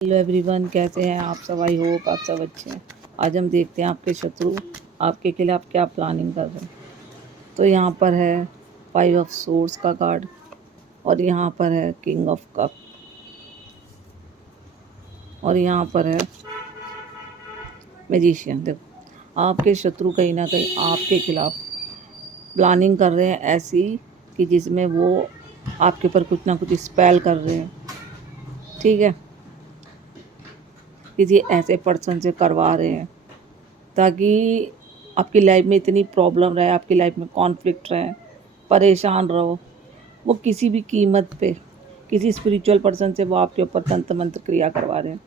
Hello everyone, कैसे हैं आप सब? आई होप आप सब अच्छे हैं। आज हम देखते हैं आपके शत्रु आपके खिलाफ क्या प्लानिंग कर रहे हैं। तो यहाँ पर है 5 ऑफ सोर्ड्स का कार्ड और यहाँ पर है किंग ऑफ कप और यहाँ पर है मैजिशियन। देखो, आपके शत्रु कहीं ना कहीं आपके खिलाफ प्लानिंग कर रहे हैं ऐसी कि जिसमें वो आपके ऊपर कुछ ना कुछ स्पेल कर रहे हैं। ठीक है, किसी ऐसे पर्सन से करवा रहे हैं ताकि आपकी लाइफ में इतनी प्रॉब्लम रहे, आपकी लाइफ में कॉन्फ्लिक्ट रहे, परेशान रहो। वो किसी भी कीमत पे किसी स्पिरिचुअल पर्सन से वो आपके ऊपर तंत्र मंत्र क्रिया करवा रहे हैं,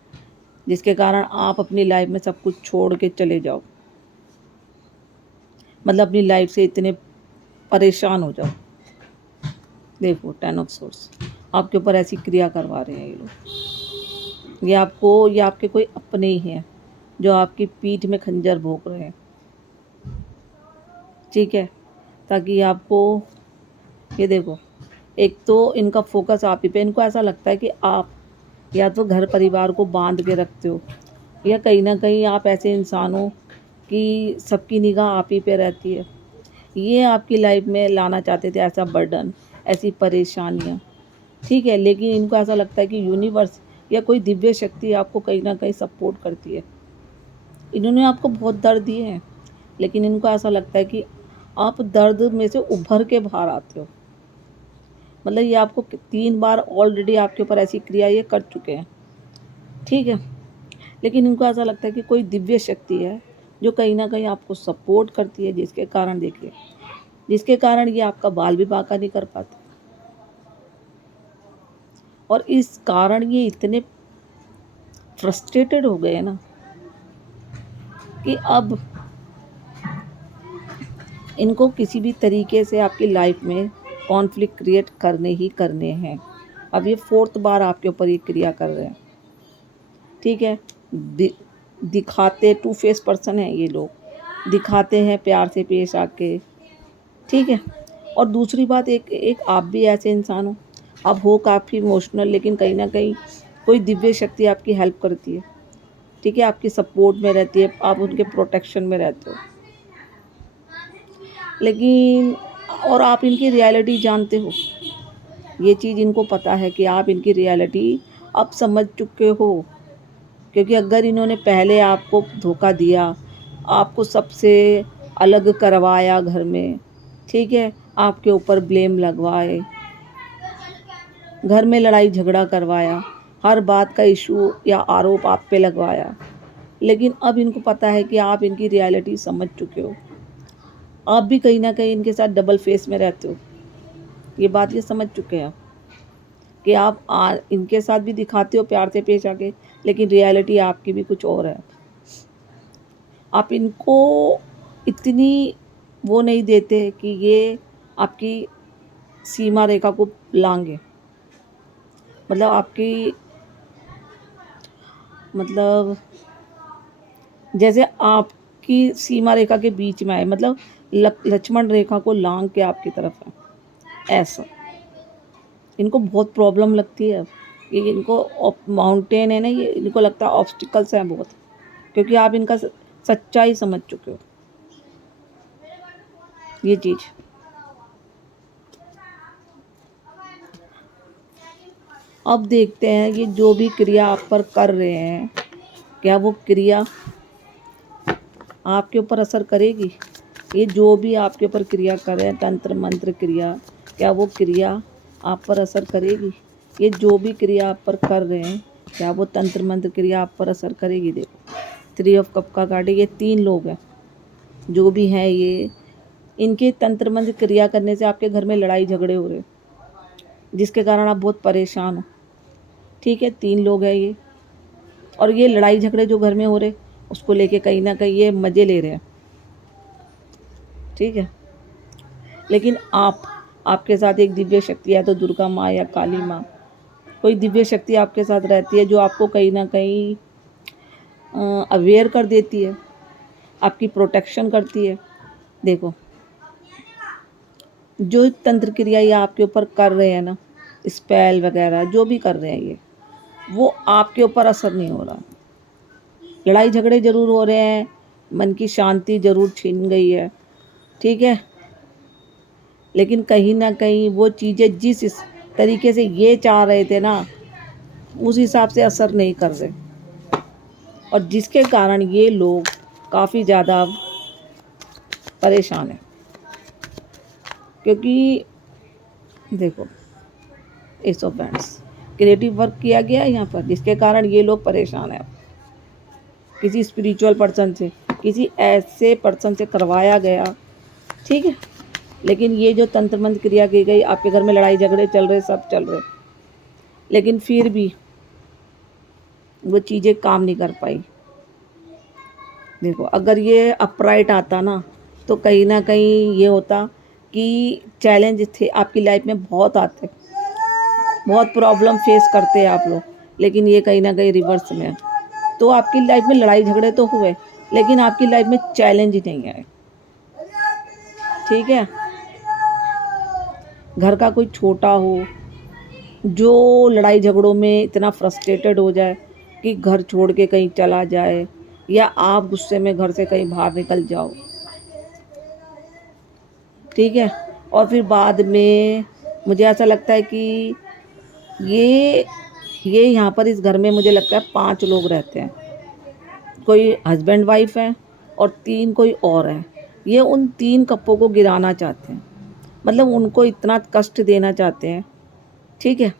जिसके कारण आप अपनी लाइफ में सब कुछ छोड़ के चले जाओ। मतलब अपनी लाइफ से इतने परेशान हो जाओ। देखो, 10 ऑफ सोर्ड्स आपके ऊपर ऐसी क्रिया करवा रहे हैं ये लोग। ये आपके कोई अपने ही हैं जो आपकी पीठ में खंजर भोंक रहे हैं। ठीक है, ताकि आपको, ये देखो, एक तो इनका फोकस आप ही पे। इनको ऐसा लगता है कि आप या तो घर परिवार को बांध के रखते हो या कहीं ना कहीं आप ऐसे इंसान हो कि सबकी निगाह आप ही पे रहती है। ये आपकी लाइफ में लाना चाहते थे ऐसा बर्डन, ऐसी परेशानियाँ। ठीक है, लेकिन इनको ऐसा लगता है कि यूनिवर्स या कोई दिव्य शक्ति आपको कहीं ना कहीं सपोर्ट करती है। इन्होंने आपको बहुत दर्द दिए हैं, लेकिन इनको ऐसा लगता है कि आप दर्द में से उभर के बाहर आते हो। मतलब ये आपको 3 बार ऑलरेडी आपके ऊपर ऐसी क्रिया ये कर चुके हैं। ठीक है, लेकिन इनको ऐसा लगता है कि कोई दिव्य शक्ति है जो कहीं ना कहीं आपको सपोर्ट करती है, जिसके कारण देखिए, जिसके कारण ये आपका बाल भी बांका नहीं कर पाते। और इस कारण ये इतने फ्रस्ट्रेटेड हो गए हैं ना कि अब इनको किसी भी तरीके से आपकी लाइफ में कॉन्फ्लिक्ट क्रिएट करने ही करने हैं। अब ये 4th बार आपके ऊपर ये क्रिया कर रहे हैं। ठीक है, दिखाते 2 फेस पर्सन हैं ये लोग, दिखाते हैं प्यार से पेश आके। ठीक है, और दूसरी बात, एक एक आप भी ऐसे इंसान हो, आप हो काफ़ी इमोशनल, लेकिन कहीं ना कहीं कोई दिव्य शक्ति आपकी हेल्प करती है। ठीक है, आपकी सपोर्ट में रहती है, आप उनके प्रोटेक्शन में रहते हो। लेकिन और आप इनकी रियलिटी जानते हो, ये चीज़ इनको पता है कि आप इनकी रियलिटी अब समझ चुके हो। क्योंकि अगर इन्होंने पहले आपको धोखा दिया, आपको सबसे अलग करवाया घर में, ठीक है, आपके ऊपर ब्लेम लगवाए, घर में लड़ाई झगड़ा करवाया, हर बात का इशू या आरोप आप पे लगवाया, लेकिन अब इनको पता है कि आप इनकी रियलिटी समझ चुके हो। आप भी कहीं ना कहीं इनके साथ डबल फेस में रहते हो। ये बात ये समझ चुके हैं कि आप इनके साथ भी दिखाते हो प्यार से पेश आके, लेकिन रियलिटी आपकी भी कुछ और है। आप इनको इतनी वो नहीं देते कि ये आपकी सीमा रेखा को लांगे। मतलब आपकी, मतलब जैसे आपकी सीमा रेखा के बीच में आए, मतलब लक्ष्मण रेखा को लांग के आपकी तरफ है, ऐसा इनको बहुत प्रॉब्लम लगती है। ये इनको माउंटेन है ना, ये इनको लगता है ऑब्स्टिकल्स हैं बहुत, क्योंकि आप इनका सच्चाई समझ चुके हो ये चीज़। अब देखते हैं ये जो भी क्रिया आप पर कर रहे हैं, क्या वो क्रिया आपके ऊपर असर करेगी? ये जो भी आपके ऊपर क्रिया कर रहे हैं, तंत्र मंत्र क्रिया, क्या वो क्रिया आप पर असर करेगी? ये जो भी क्रिया आप पर कर रहे हैं, क्या वो तंत्र मंत्र क्रिया आप पर असर करेगी? देखो, 3 ऑफ कप का कार्ड है। ये 3 लोग हैं जो भी हैं, ये इनके तंत्र मंत्र क्रिया करने से आपके घर में लड़ाई झगड़े हो रहे हैं, जिसके कारण आप बहुत परेशान हो। ठीक है, 3 लोग हैं ये, और ये लड़ाई झगड़े जो घर में हो रहे उसको लेके कहीं ना कहीं ये मज़े ले रहे हैं। ठीक है, लेकिन आपके साथ एक दिव्य शक्ति है, तो दुर्गा माँ या काली माँ, कोई दिव्य शक्ति आपके साथ रहती है जो आपको कहीं ना कहीं अवेयर कर देती है, आपकी प्रोटेक्शन करती है। देखो, जो तंत्र क्रिया ये आपके ऊपर कर रहे हैं ना, स्पेल वगैरह जो भी कर रहे हैं, वो आपके ऊपर असर नहीं हो रहा। लड़ाई झगड़े ज़रूर हो रहे हैं, मन की शांति ज़रूर छीन गई है, ठीक है, लेकिन कहीं न कहीं वो चीज़ें जिस इस तरीके से ये चाह रहे थे ना, उस हिसाब से असर नहीं कर रहे, और जिसके कारण ये लोग काफ़ी ज़्यादा परेशान हैं। क्योंकि देखो, S of wands, creative work किया गया है यहाँ पर, जिसके कारण ये लोग परेशान हैं। किसी स्पिरिचुअल पर्सन से, किसी ऐसे पर्सन से करवाया गया, ठीक है, लेकिन ये जो तंत्र मंत्र क्रिया की गई, आपके घर में लड़ाई झगड़े चल रहे, सब चल रहे, लेकिन फिर भी वो चीज़ें काम नहीं कर पाई। देखो, अगर ये अपराइट आता ना, तो कहीं ना कहीं ये होता कि चैलेंज थे आपकी लाइफ में, बहुत आते, बहुत प्रॉब्लम फेस करते हैं आप लोग, लेकिन ये कहीं ना कहीं रिवर्स में है। तो आपकी लाइफ में लड़ाई झगड़े तो हुए, लेकिन आपकी लाइफ में चैलेंज ही नहीं आए, ठीक है। घर का कोई छोटा हो जो लड़ाई झगड़ों में इतना फ्रस्ट्रेटेड हो जाए कि घर छोड़ के कहीं चला जाए, या आप गुस्से में घर से कहीं बाहर निकल जाओ, ठीक है, और फिर बाद में मुझे ऐसा लगता है कि ये यहाँ पर इस घर में मुझे लगता है 5 लोग रहते हैं। कोई हस्बैंड वाइफ है और 3 कोई और है। ये उन 3 कप्पों को गिराना चाहते हैं, मतलब उनको इतना कष्ट देना चाहते हैं, ठीक है,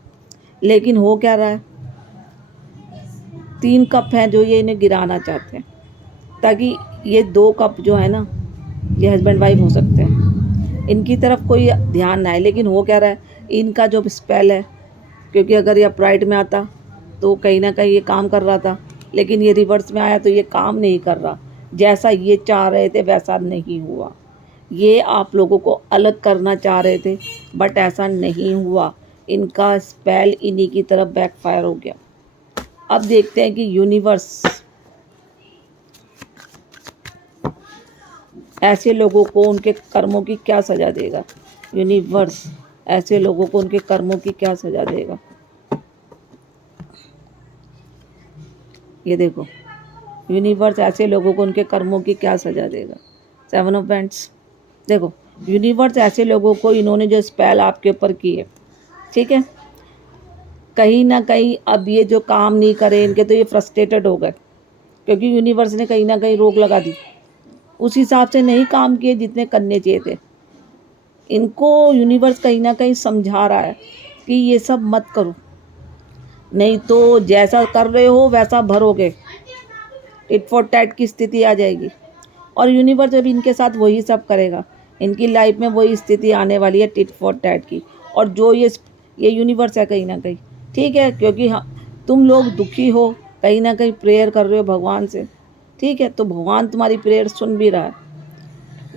लेकिन हो क्या रहा है, 3 कप हैं जो ये इन्हें गिराना चाहते हैं, ताकि ये 2 कप जो है ना, ये हस्बैंड वाइफ हो सकते हैं, इनकी तरफ कोई ध्यान ना आए। लेकिन हो क्या रहा है, इनका जो स्पेल है, क्योंकि अगर ये अपराइट में आता तो कहीं ना कहीं ये काम कर रहा था, लेकिन ये रिवर्स में आया तो ये काम नहीं कर रहा, जैसा ये चाह रहे थे वैसा नहीं हुआ। ये आप लोगों को अलग करना चाह रहे थे, बट ऐसा नहीं हुआ, इनका स्पेल इन्हीं की तरफ बैकफायर हो गया। अब देखते हैं कि यूनिवर्स ऐसे लोगों को उनके कर्मों की क्या सज़ा देगा। यूनिवर्स ऐसे लोगों को उनके कर्मों की क्या सज़ा देगा। ये देखो, यूनिवर्स ऐसे लोगों को उनके कर्मों की क्या सज़ा देगा। 7 ऑफ वैंड्स। देखो, यूनिवर्स ऐसे लोगों को, इन्होंने जो स्पेल आपके ऊपर की है, ठीक है, कहीं ना कहीं अब ये जो काम नहीं करे इनके, तो ये फ्रस्ट्रेटेड हो गए, क्योंकि यूनिवर्स ने कहीं ना कहीं रोक लगा दी, उस हिसाब से नहीं काम किए जितने करने चाहिए थे। इनको यूनिवर्स कहीं ना कहीं समझा रहा है कि ये सब मत करो, नहीं तो जैसा कर रहे हो वैसा भरोगे, टिट फॉर टैट की स्थिति आ जाएगी। और यूनिवर्स अभी इनके साथ वही सब करेगा, इनकी लाइफ में वही स्थिति आने वाली है, टिट फॉर टैट की। और जो ये यूनिवर्स है कहीं ना कहीं, ठीक है, क्योंकि हाँ, तुम लोग दुखी हो, कहीं ना कहीं प्रेयर कर रहे हो भगवान से, ठीक है, तो भगवान तुम्हारी प्रेयर सुन भी रहा है।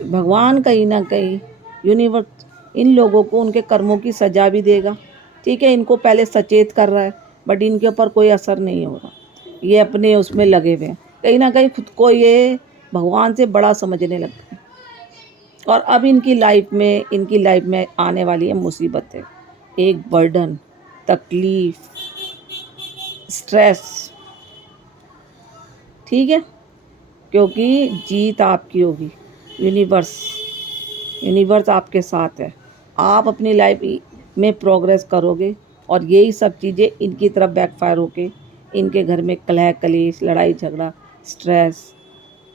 भगवान कहीं ना कहीं, यूनिवर्स इन लोगों को उनके कर्मों की सज़ा भी देगा, ठीक है, इनको पहले सचेत कर रहा है, बट इनके ऊपर कोई असर नहीं हो रहा, ये अपने उसमें लगे हुए हैं, कहीं ना कहीं खुद को ये भगवान से बड़ा समझने लग गए। और अब इनकी लाइफ में आने वाली है मुसीबतें, एक बर्डन, तकलीफ, स्ट्रेस, ठीक है, क्योंकि जीत आपकी होगी। यूनिवर्स आपके साथ है, आप अपनी लाइफ में प्रोग्रेस करोगे, और यही सब चीज़ें इनकी तरफ बैकफायर होके इनके घर में कलह कलेश, लड़ाई झगड़ा, स्ट्रेस,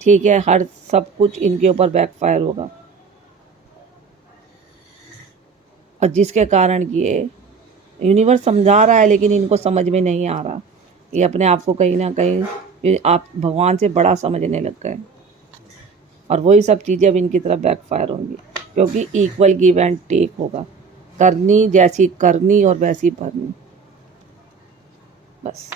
ठीक है, हर सब कुछ इनके ऊपर बैकफायर होगा, और जिसके कारण ये यूनिवर्स समझा रहा है, लेकिन इनको समझ में नहीं आ रहा। ये अपने आप को कहीं ना कहीं आप भगवान से बड़ा समझने लग गए, और वही सब चीज़ें अब इनकी तरफ बैकफायर होंगी, क्योंकि इक्वल गिव एंड टेक होगा, करनी जैसी करनी और वैसी भरनी, बस।